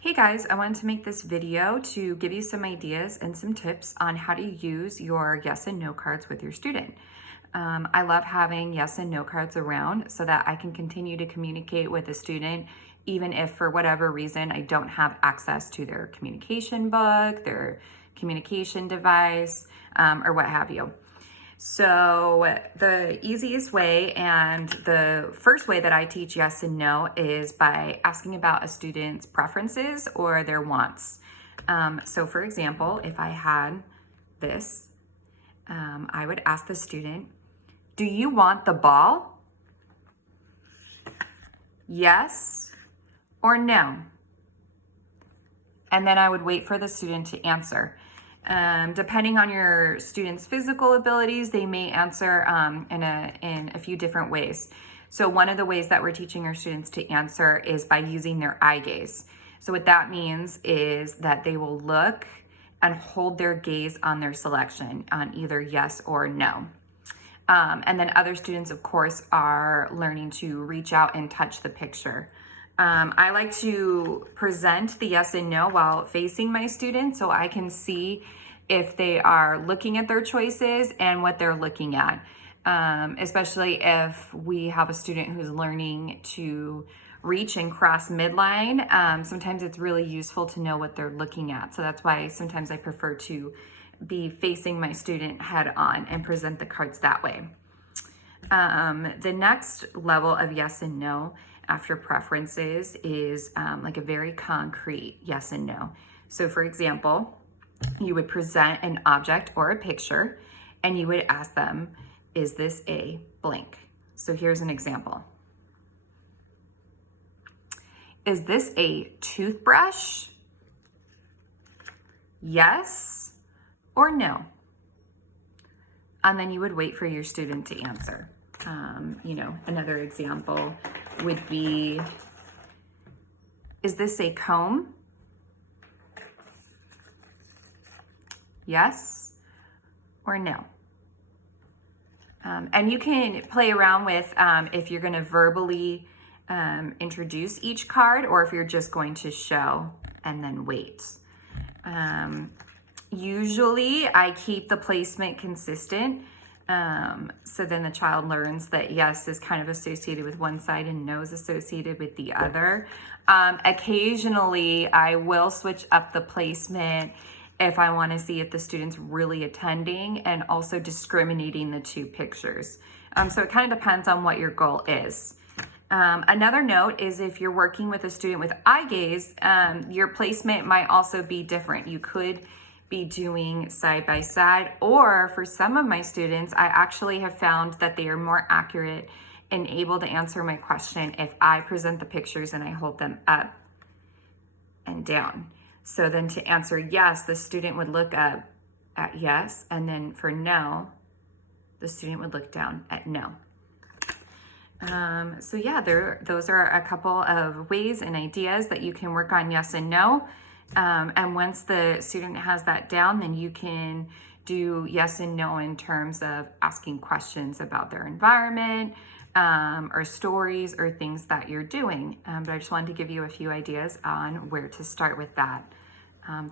Hey guys, I wanted to make this video to give you some ideas and some tips on how to use your yes and no cards with your student. I love having yes and no cards around so that I can continue to communicate with a student even if for whatever reason I don't have access to their communication book, their communication device, or what have you. So the easiest way and the first way that I teach yes and no is by asking about a student's preferences or their wants. So for example, if I had this, I would ask the student, do you want the ball? Yes or no? And then I would wait for the student to answer. Depending on your student's physical abilities, they may answer in a few different ways. So one of the ways that we're teaching our students to answer is by using their eye gaze. So what that means is that they will look and hold their gaze on their selection on either yes or no. And then other students, of course, are learning to reach out and touch the picture. I like to present the yes and no while facing my students so I can see if they are looking at their choices and what they're looking at, especially if we have a student who's learning to reach and cross midline. Sometimes it's really useful to know what they're looking at. So that's why sometimes I prefer to be facing my student head on and present the cards that way. The next level of yes and no after preferences is like a very concrete yes and no. So for example, you would present an object or a picture and you would ask them, is this a blank? So here's an example. Is this a toothbrush? Yes or no? And then you would wait for your student to answer. Another example would be, is this a comb? Yes or no? And you can play around with if you're going to verbally introduce each card or if you're just going to show and then wait. Usually I keep the placement consistent. So then the child learns that yes is kind of associated with one side and no is associated with the other. Occasionally I will switch up the placement if I want to see if the student's really attending and also discriminating the two pictures. So it kind of depends on what your goal is. Another note is if you're working with a student with eye gaze, your placement might also be different. You could be doing side by side, or for some of my students, I actually have found that they are more accurate and able to answer my question if I present the pictures and I hold them up and down. So then to answer yes, the student would look up at yes, and then for no, the student would look down at no. So yeah, those are a couple of ways and ideas that you can work on yes and no. And once the student has that down, then you can do yes and no in terms of asking questions about their environment, or stories or things that you're doing. But I just wanted to give you a few ideas on where to start with that.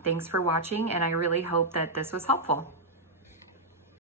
Thanks for watching, and I really hope that this was helpful.